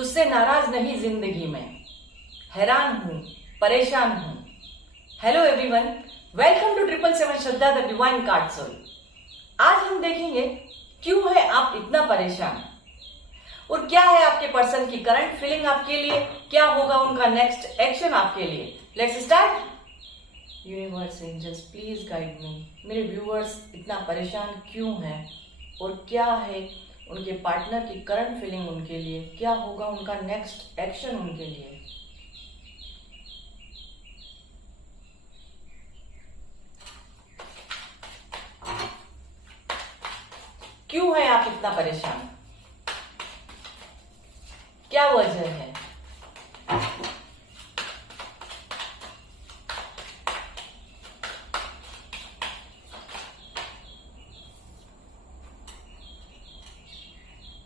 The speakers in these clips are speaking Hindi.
तुझसे नाराज नहीं जिंदगी में, हैरान हूं, परेशान हूं। Hello everyone, welcome to 777 Shraddha the divine card soul. आज हम देखेंगे क्यों है आप इतना परेशान और क्या है आपके पर्सन की करंट फीलिंग आपके लिए, क्या होगा उनका नेक्स्ट एक्शन आपके लिए। Let's start. Universe angels please guide me. मेरे व्यूअर्स इतना परेशान क्यों हैं और क्या है उनके पार्टनर की करंट फीलिंग उनके लिए, क्या होगा उनका नेक्स्ट एक्शन उनके लिए। क्यों है आप इतना परेशान, क्या वजह है।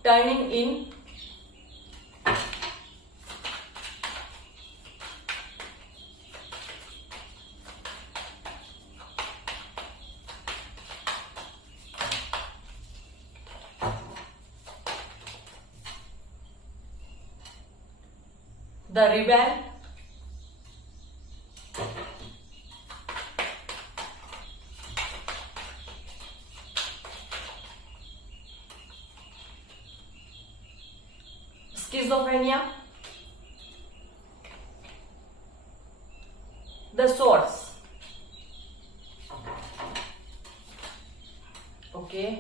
Turning in, the rebel, schizophrenia, the swords, okay,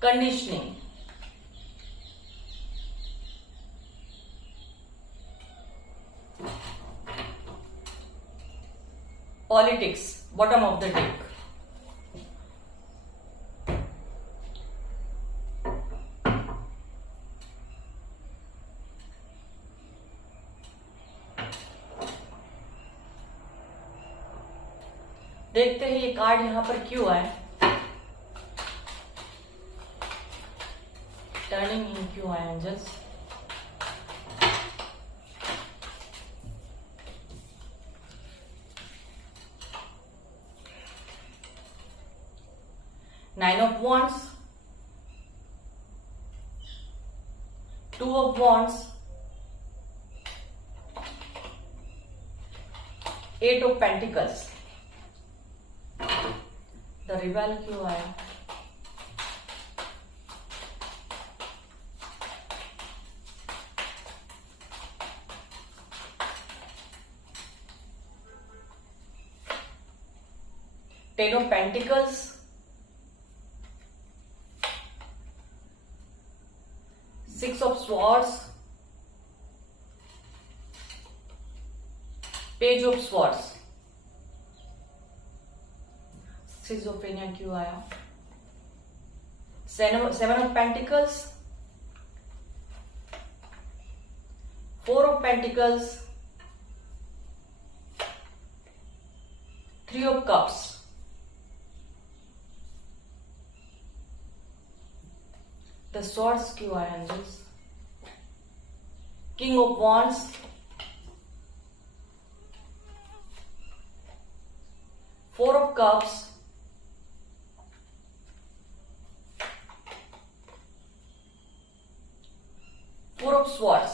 conditioning, politics, bottom of the deck, देखते हैं ये कार्ड यहां पर क्यों आए, टर्निंग इन क्यों आए angels. Nine of wands, two of wands, eight of pentacles, the rebel क्यों आया, ten of pentacles, six of swords, page of swords, schizophrenia क्यों आया, seven of pentacles, four of pentacles, three of cups, the swords क्यों आया angels, king of wands, four of cups, four of swords,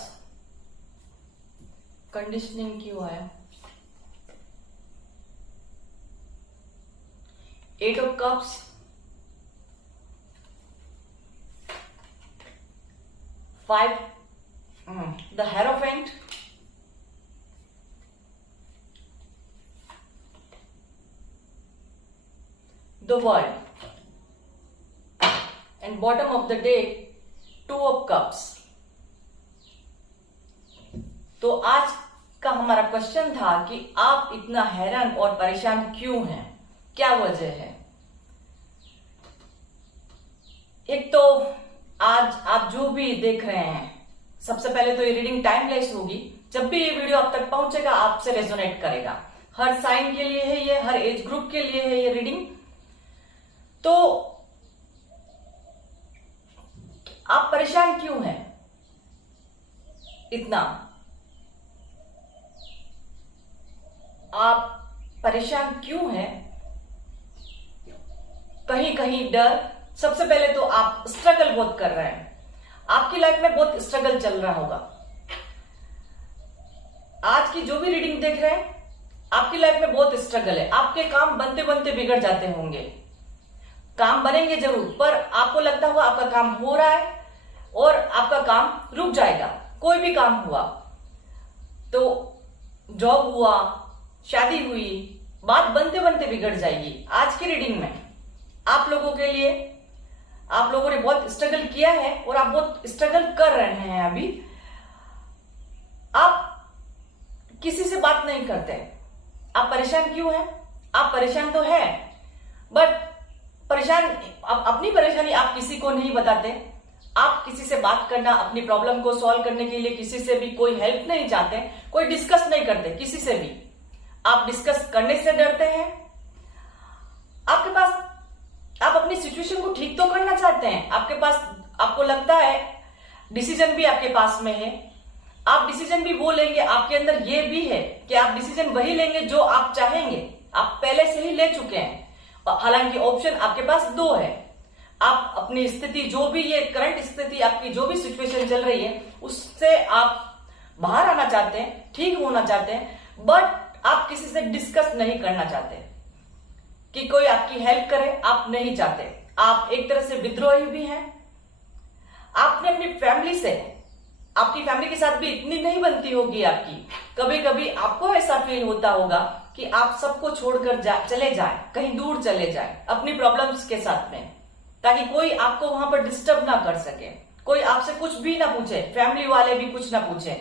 conditioning क्यों आया, eight of cups, five, the hierophant, the world and bottom of the deck two of cups. तो आज का हमारा क्वेश्चन था कि आप इतना हैरान और परेशान क्यों हैं, क्या वजह है। एक तो आज आप जो भी देख रहे हैं, सबसे पहले तो ये रीडिंग टाइमलेस होगी। जब भी ये वीडियो आप तक पहुंचेगा आपसे रेजोनेट करेगा। हर साइन के लिए है ये, हर एज ग्रुप के लिए है ये रीडिंग। तो आप परेशान क्यों हैं इतना, आप परेशान क्यों हैं, कहीं कहीं डर। सबसे पहले तो आप स्ट्रगल बहुत कर रहे हैं, आपकी लाइफ में बहुत स्ट्रगल चल रहा होगा। आज की जो भी रीडिंग देख रहे हैं, आपकी लाइफ में बहुत स्ट्रगल है। आपके काम बनते बनते बिगड़ जाते होंगे। काम बनेंगे जरूर, पर आपको लगता होगा आपका काम हो रहा है और आपका काम रुक जाएगा। कोई भी काम हुआ तो जॉब हुआ, शादी हुई, बात बनते बनते बिगड़ जाएगी। आज की रीडिंग में आप लोगों के लिए, आप लोगों ने बहुत स्ट्रगल किया है और आप बहुत स्ट्रगल कर रहे हैं। अभी आप किसी से बात नहीं करते। आप परेशान क्यों हैं? आप परेशान तो है, बट परेशान, अपनी परेशानी आप किसी को नहीं बताते। आप किसी से बात करना, अपनी प्रॉब्लम को सॉल्व करने के लिए किसी से भी कोई हेल्प नहीं चाहते, कोई डिस्कस नहीं करते किसी से भी। आप डिस्कस करने से डरते हैं। आपके पास, आप अपनी सिचुएशन को ठीक तो करना चाहते हैं, आपके पास, आपको लगता है डिसीजन भी आपके पास में है। आप डिसीजन भी वो लेंगे, आपके अंदर ये भी है कि आप डिसीजन वही लेंगे जो आप चाहेंगे। आप पहले से ही ले चुके हैं। हालांकि ऑप्शन आपके पास दो है। आप अपनी स्थिति, जो भी ये करंट स्थिति, आपकी जो भी सिचुएशन चल रही है, उससे आप बाहर आना चाहते हैं, ठीक होना चाहते हैं, बट आप किसी से डिस्कस नहीं करना चाहते कि कोई आपकी हेल्प करे। आप नहीं चाहते। आप एक तरह से विद्रोही भी हैं। आपने अपनी फैमिली से, आपकी फैमिली के साथ भी इतनी नहीं बनती होगी आपकी। कभी कभी आपको ऐसा फील होता होगा कि आप सबको छोड़कर चले जाएं, कहीं दूर चले जाएं अपनी प्रॉब्लम्स के साथ में, ताकि कोई आपको वहां पर डिस्टर्ब ना कर सके, कोई आपसे कुछ भी ना पूछे, फैमिली वाले भी कुछ ना पूछे।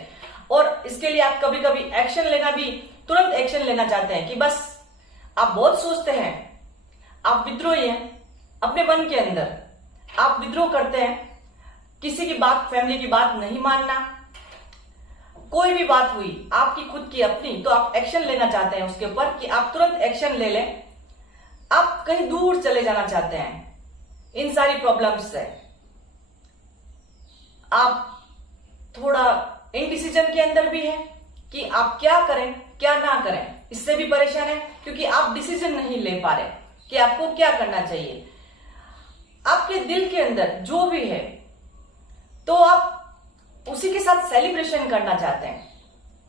और इसके लिए आप कभी कभी एक्शन लेना भी, तुरंत एक्शन लेना चाहते हैं कि बस, आप बहुत सोचते हैं। आप विद्रोही हैं अपने मन के अंदर। आप विद्रोह करते हैं, किसी की बात, फैमिली की बात नहीं मानना। कोई भी बात हुई आपकी खुद की अपनी, तो आप एक्शन लेना चाहते हैं उसके ऊपर कि आप तुरंत एक्शन ले लें। आप कहीं दूर चले जाना चाहते हैं इन सारी प्रॉब्लम्स से। आप थोड़ा इनडिसीजन के अंदर भी है कि आप क्या करें क्या ना करें। इससे भी परेशान है क्योंकि आप डिसीजन नहीं ले पा रहे कि आपको क्या करना चाहिए। आपके दिल के अंदर जो भी है, तो आप उसी के साथ सेलिब्रेशन करना चाहते हैं।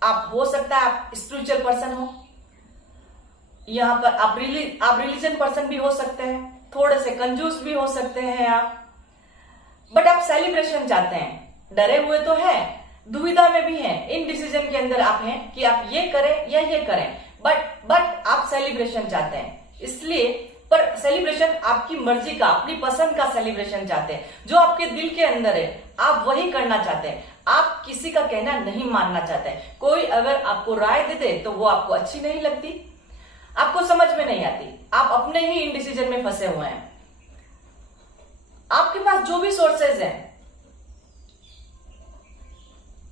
आप, हो सकता है आप स्पिरिचुअल पर्सन हो, यहां पर आप रिलीजन पर्सन भी हो सकते हैं, थोड़े से कंजूस भी हो सकते हैं आप, बट आप सेलिब्रेशन चाहते हैं। डरे हुए तो है, दुविधा में भी हैं, इन डिसीजन के अंदर आप हैं कि आप ये करें या ये करें, बट आप सेलिब्रेशन चाहते हैं। इसलिए, पर सेलिब्रेशन आपकी मर्जी का, अपनी पसंद का सेलिब्रेशन चाहते हैं, जो आपके दिल के अंदर है आप वही करना चाहते हैं। आप किसी का कहना नहीं मानना चाहते। कोई अगर आपको राय दे दे तो वो आपको अच्छी नहीं लगती, आपको समझ में नहीं आती। आप अपने ही इनडिसीजन में फंसे हुए हैं। आपके पास जो भी सोर्सेज हैं,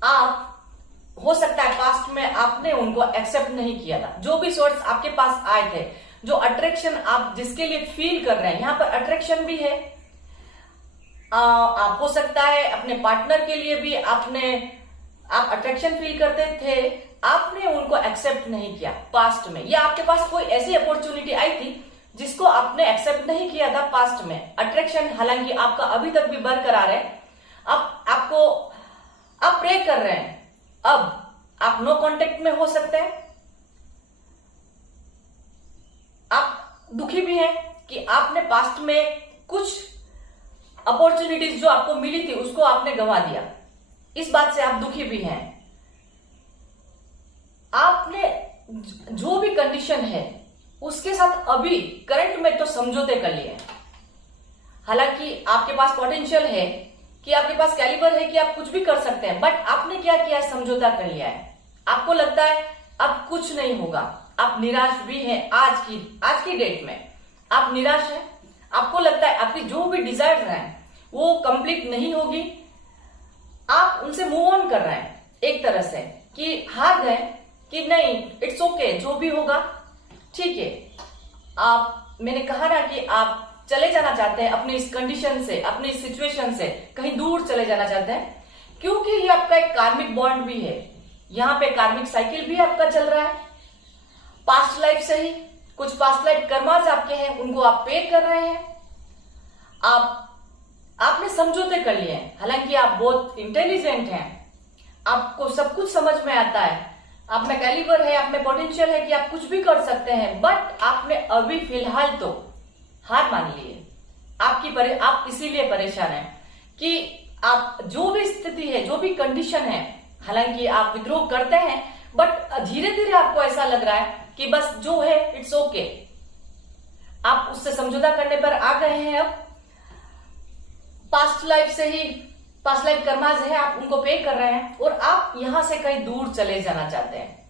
आप, हो सकता है पास्ट में आपने उनको एक्सेप्ट नहीं किया था। जो भी सोर्स आपके पास आए थे, जो अट्रैक्शन आप जिसके लिए फील कर रहे हैं, यहां पर अट्रैक्शन भी है। आप, हो सकता है अपने पार्टनर के लिए भी आप अट्रैक्शन फील करते थे, आपने उनको एक्सेप्ट नहीं किया पास्ट में, या आपके पास कोई ऐसी अपॉर्चुनिटी आई थी जिसको आपने एक्सेप्ट नहीं किया था पास्ट में। अट्रैक्शन हालांकि आपका अभी तक भी बरकरार है। आप प्रे कर रहे हैं, अब आप नो कांटेक्ट में हो सकते हैं। आप दुखी भी हैं कि आपने पास्ट में कुछ अपॉर्चुनिटीज जो आपको मिली थी उसको आपने गंवा दिया। इस बात से आप दुखी भी हैं। आपने जो भी कंडीशन है उसके साथ अभी करंट में तो समझौते कर लिए। हालांकि आपके पास पोटेंशियल है, कि आपके पास कैलिबर है कि आप कुछ भी कर सकते हैं, बट आपने क्या किया है, समझौता कर लिया है। आपको लगता है अब कुछ नहीं होगा। आप निराश भी हैं। आज की डेट में आप निराश हैं। आपको लगता है आपकी जो भी डिजायर हैं वो कंप्लीट नहीं होगी। आप उनसे मूव ऑन कर रहे हैं एक तरह से, कि हार गए, कि नहीं, इट्स ओके, जो भी होगा ठीक है। मैंने कहा ना कि आप चले जाना चाहते हैं अपनी इस कंडीशन से, अपनी इस सिचुएशन से कहीं दूर चले जाना चाहते हैं, क्योंकि ये आपका एक कार्मिक बॉन्ड भी है। यहां पे कार्मिक साइकिल भी आपका चल रहा है पास्ट लाइफ से ही। कुछ पास्ट लाइफ कर्मास आपके हैं, उनको आप पे कर रहे हैं। आपने समझौते कर लिए हैं। हालांकि आप बहुत इंटेलिजेंट हैं, आपको सब कुछ समझ में आता है, आप में कैलिबर है, आप में पोटेंशियल है कि आप कुछ भी कर सकते हैं, बट आपने अभी फिलहाल तो हार मान ली है। आप इसीलिए परेशान हैं कि आप जो भी स्थिति है, जो भी कंडीशन है, हालांकि आप विद्रोह करते हैं, बट धीरे धीरे आपको ऐसा लग रहा है कि बस जो है इट्स ओके। आप उससे समझौता करने पर आ गए हैं। अब पास्ट लाइफ कर्माज है, आप उनको पे कर रहे हैं और आप यहां से कहीं दूर चले जाना चाहते हैं,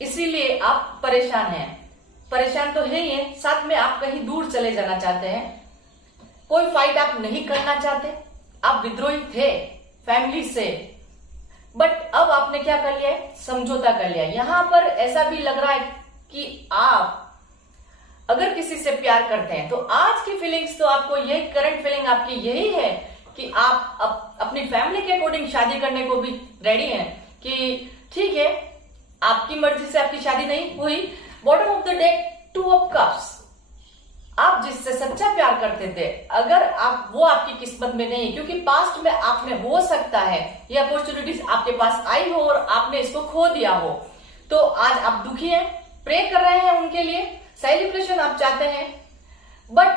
इसीलिए आप परेशान हैं। परेशान तो है ही है, साथ में आप कहीं दूर चले जाना चाहते हैं। कोई फाइट आप नहीं करना चाहते, आप विद्रोही थे फैमिली से, बट अब आपने क्या कर लिया है, समझौता कर लिया। यहां पर ऐसा भी लग रहा है कि आप अगर किसी से प्यार करते हैं तो आज की फीलिंग्स तो आपको, यही करंट फीलिंग आपकी यही है कि आप अपनी फैमिली के अकॉर्डिंग शादी करने को भी रेडी हैं कि ठीक है, आपकी मर्जी से आपकी शादी नहीं हुई। Bottom of the deck 2 of cups, आप जिससे सच्चा प्यार करते थे, अगर आप वो आपकी किस्मत में नहीं, क्योंकि पास्ट में आपने हो सकता है ये अपॉर्चुनिटीज आपके पास आई हो और आपने इसको खो दिया हो, तो आज आप दुखी हैं, प्रे कर रहे हैं उनके लिए, सेलिब्रेशन आप चाहते हैं, बट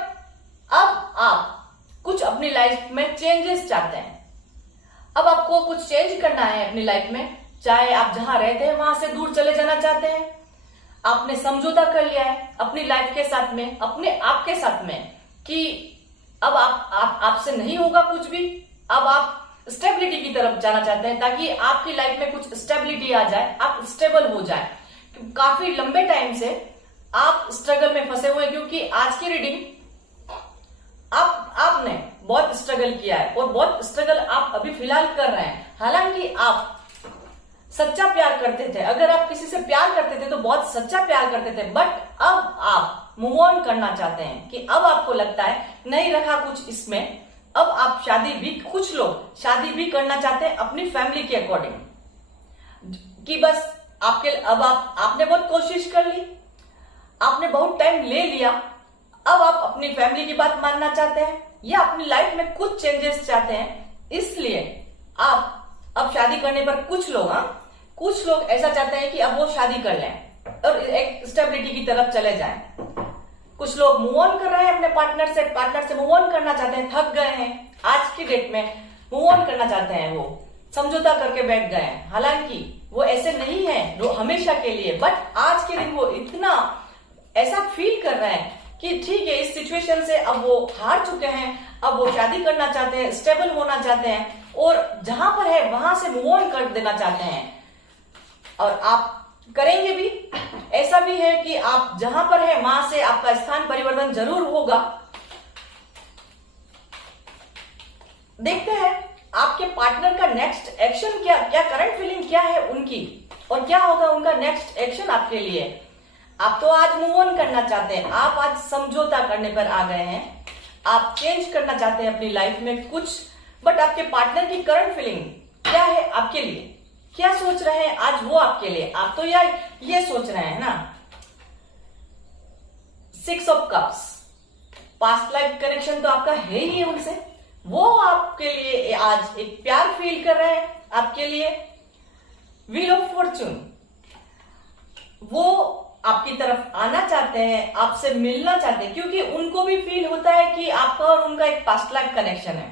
अब आप कुछ अपनी लाइफ में चेंजेस चाहते हैं। अब आपको कुछ चेंज करना है अपनी लाइफ में, चाहे आप जहां रहते हैं वहां से दूर चले जाना चाहते हैं। आपने समझौता कर लिया है अपनी लाइफ के साथ में, अपने आप के साथ में, कि अब आपसे नहीं होगा कुछ भी। अब आप स्टेबिलिटी की तरफ जाना चाहते हैं ताकि आपकी लाइफ में कुछ स्टेबिलिटी आ जाए, आप स्टेबल हो जाए। काफी लंबे टाइम से आप स्ट्रगल में फंसे हुए, क्योंकि आज की रीडिंग आपने बहुत स्ट्रगल किया है और बहुत स्ट्रगल आप अभी फिलहाल कर रहे हैं। हालांकि आप सच्चा प्यार करते थे, अगर आप किसी से प्यार करते थे तो बहुत सच्चा प्यार करते थे, बट अब आप मूव ऑन करना चाहते हैं कि अब आपको लगता है नहीं रखा कुछ इसमें। अब आप कुछ लोग शादी भी करना चाहते हैं अपनी फैमिली के अकॉर्डिंग, कि बस आपने बहुत कोशिश कर ली, आपने बहुत टाइम ले लिया, अब आप अपनी फैमिली की बात मानना चाहते हैं या अपनी लाइफ में कुछ चेंजेस चाहते हैं, इसलिए आप अब शादी करने पर कुछ लोग ऐसा चाहते हैं कि अब वो शादी कर लें और एक स्टेबिलिटी की तरफ चले जाएं। कुछ लोग मूव ऑन कर रहे हैं अपने पार्टनर से मूव ऑन करना चाहते हैं, थक गए हैं, आज की डेट में मूव ऑन करना चाहते हैं, वो समझौता करके बैठ गए हैं। हालांकि वो ऐसे नहीं है जो हमेशा के लिए, बट आज के दिन वो इतना ऐसा फील कर रहे हैं कि ठीक है, इस सिचुएशन से अब वो हार चुके हैं, अब वो शादी करना चाहते हैं, स्टेबल होना चाहते हैं और जहां पर है वहां से मूव ऑन कर देना चाहते हैं। और आप करेंगे भी, ऐसा भी है कि आप जहां पर है वहां से आपका स्थान परिवर्तन जरूर होगा। देखते हैं आपके पार्टनर का नेक्स्ट एक्शन क्या करंट फीलिंग क्या है उनकी, और क्या होगा उनका नेक्स्ट एक्शन आपके लिए। आप तो आज मूव ऑन करना चाहते हैं, आप आज समझौता करने पर आ गए हैं, आप चेंज करना चाहते हैं अपनी लाइफ में कुछ, बट आपके पार्टनर की करंट फीलिंग क्या है आपके लिए, क्या सोच रहे हैं आज वो आपके लिए। आप तो यार ये सोच रहे हैं ना, 6 of cups, past life connection तो आपका है ही उनसे, वो आपके लिए आज एक प्यार फील कर रहे हैं आपके लिए। व्हील ऑफ फॉर्चून, वो आपकी तरफ आना चाहते हैं, आपसे मिलना चाहते हैं, क्योंकि उनको भी फील होता है कि आपका और उनका एक पास्ट लाइफ कनेक्शन है,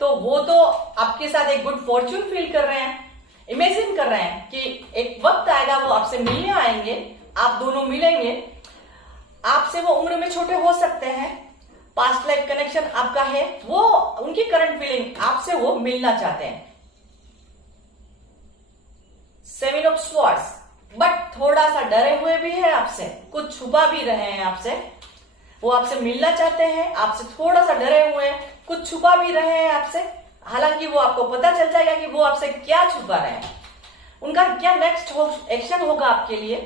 तो वो तो आपके साथ एक गुड फॉर्चून फील कर रहे हैं, इमेजिन कर रहे हैं कि एक वक्त आएगा वो आपसे मिलने आएंगे, आप दोनों मिलेंगे। आपसे वो उम्र में छोटे हो सकते हैं, पास्ट लाइफ कनेक्शन आपका है, वो उनकी करंट फीलिंग आपसे वो मिलना चाहते हैं। 7 ऑफ स्वॉर्ड्स, बट थोड़ा सा डरे हुए भी है आपसे, कुछ छुपा भी रहे हैं आपसे, वो आपसे मिलना चाहते हैं, आपसे थोड़ा सा डरे हुए हैं, कुछ छुपा भी रहे हैं आपसे। हालांकि वो आपको पता चल जाएगा कि वो आपसे क्या छुपा रहे हैं, उनका क्या नेक्स्ट एक्शन होगा आपके लिए,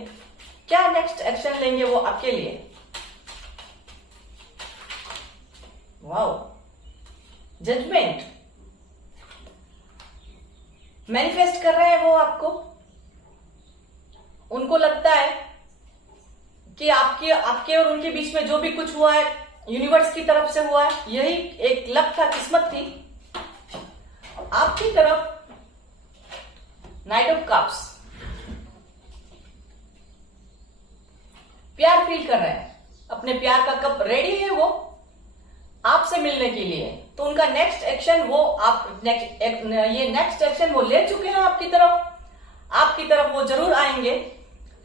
क्या नेक्स्ट एक्शन लेंगे वो आपके लिए। वाओ, जजमेंट, मैनिफेस्ट कर रहे हैं वो आपको। उनको लगता है कि आपके और उनके बीच में जो भी कुछ हुआ है यूनिवर्स की तरफ से हुआ है, यही एक लक था, किस्मत थी, आपकी तरफ नाइट ऑफ कप्स, प्यार फील कर रहे हैं, अपने प्यार का कप रेडी है वो आपसे मिलने के लिए। तो उनका नेक्स्ट एक्शन वो नेक्स्ट एक्शन वो ले चुके हैं आपकी तरफ वो जरूर आएंगे,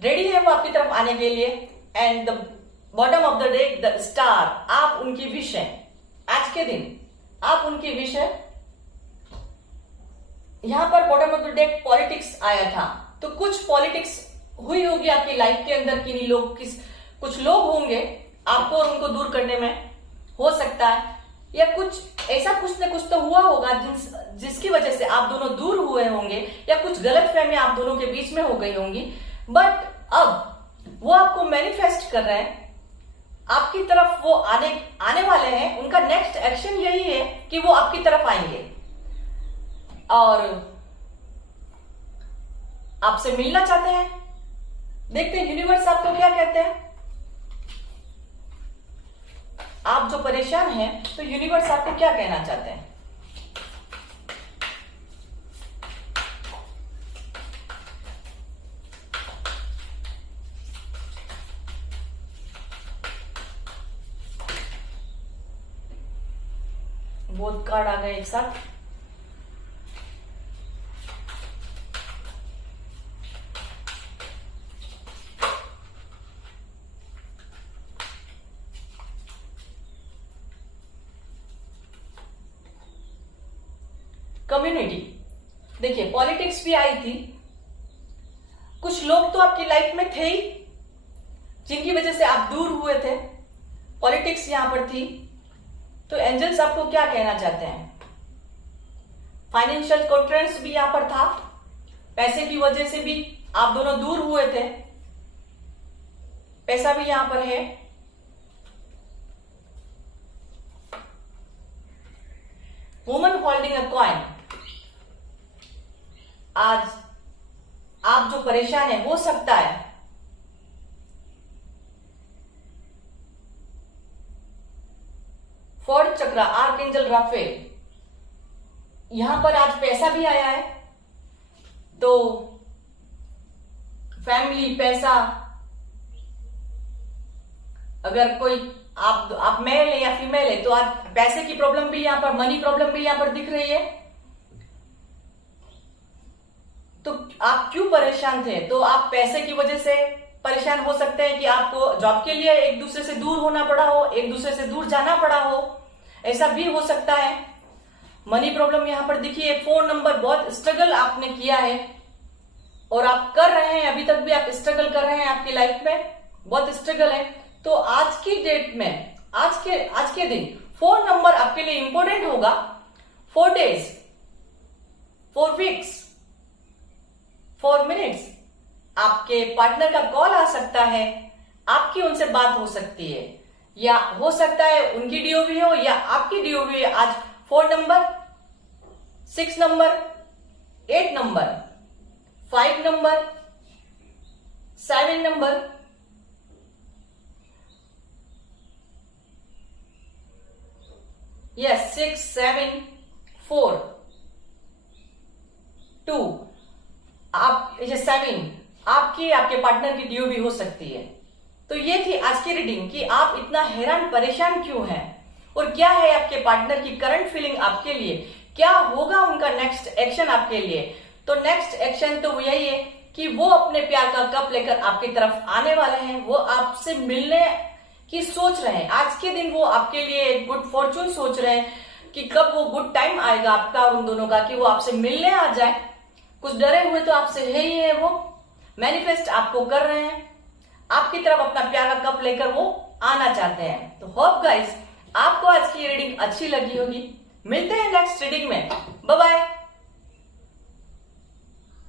रेडी है वो आपकी तरफ आने के लिए। And the bottom of the deck the star, आप उनकी विश है, आज के दिन आप उनकी विश है। यहां पर bottom of the deck politics आया था, तो कुछ पॉलिटिक्स हुई होगी आपकी लाइफ के अंदर, कुछ लोग होंगे आपको और उनको दूर करने में हो सकता है, या कुछ ऐसा कुछ न कुछ तो हुआ होगा जिसकी वजह से आप दोनों दूर हुए होंगे, या कुछ गलतफहमी आप दोनों के बीच में हो गई होंगी। बट अब वो आपको मैनिफेस्ट कर रहे हैं, आपकी तरफ वो आने वाले हैं। उनका नेक्स्ट एक्शन यही है कि वो आपकी तरफ आएंगे और आपसे मिलना चाहते हैं। देखते हैं यूनिवर्स आपको क्या कहते हैं। आप जो परेशान हैं, तो यूनिवर्स आपको क्या कहना चाहते हैं। बोथ कार्ड आ गए एक साथ। कम्युनिटी, देखिए पॉलिटिक्स भी आई थी, कुछ लोग तो आपकी लाइफ में थे ही जिनकी वजह से आप दूर हुए थे, पॉलिटिक्स यहां पर थी। तो एंजल्स आपको क्या कहना चाहते हैं। फाइनेंशियल कॉन्फ्रेंस भी यहां पर था, पैसे की वजह से भी आप दोनों दूर हुए थे, पैसा भी यहां पर है। वुमन होल्डिंग अ कॉइन, आज आप जो परेशान है, हो सकता है फोर्थ चक्र आर्कएंजल राफेल, यहां पर आज पैसा भी आया है। तो फैमिली, पैसा, अगर कोई आप मेल है या फीमेल है, तो आज पैसे की प्रॉब्लम भी यहां पर, मनी प्रॉब्लम भी यहां पर दिख रही है। तो आप क्यों परेशान थे, तो आप पैसे की वजह से परेशान हो सकते हैं कि आपको जॉब के लिए एक दूसरे से दूर होना पड़ा हो, एक दूसरे से दूर जाना पड़ा हो, ऐसा भी हो सकता है। मनी प्रॉब्लम यहां पर दिखी है। फोन नंबर, बहुत स्ट्रगल आपने किया है और आप कर रहे हैं, अभी तक भी आप स्ट्रगल कर रहे हैं, आपकी लाइफ में बहुत स्ट्रगल है। तो आज की डेट में, आज के दिन फोन नंबर आपके लिए इंपॉर्टेंट होगा। 4 days, 4 weeks, 4 minutes आपके पार्टनर का कॉल आ सकता है, आपकी उनसे बात हो सकती है, या हो सकता है उनकी डीओवी हो या आपकी डीओवी। आज 4 number, 6 number, 8 number, 5 number, 7 number, yes 6, 7, 4, 2, आप 7 आपके पार्टनर की डीओ भी हो सकती है। तो ये थी आज की रीडिंग कि आप इतना हैरान परेशान क्यों हैं और क्या है आपके पार्टनर की करंट फीलिंग आपके लिए, क्या होगा उनका नेक्स्ट एक्शन आपके लिए। तो नेक्स्ट एक्शन तो यही है कि वो अपने प्यार का कप लेकर आपकी तरफ आने वाले हैं, वो आपसे मिलने की सोच रहे हैं। आज के दिन वो आपके लिए एक गुड फॉर्चून सोच रहे हैं कि कब वो गुड टाइम आएगा आपका और उन दोनों का, कि वो आपसे मिलने आ जाए। कुछ डरे हुए तो आपसे है ही है, वो मैनिफेस्ट आपको कर रहे हैं, आपकी तरफ अपना प्यार का कप लेकर वो आना चाहते हैं। तो होप गाइस आपको आज की रीडिंग अच्छी लगी होगी। मिलते हैं नेक्स्ट रीडिंग में, बाय बाय।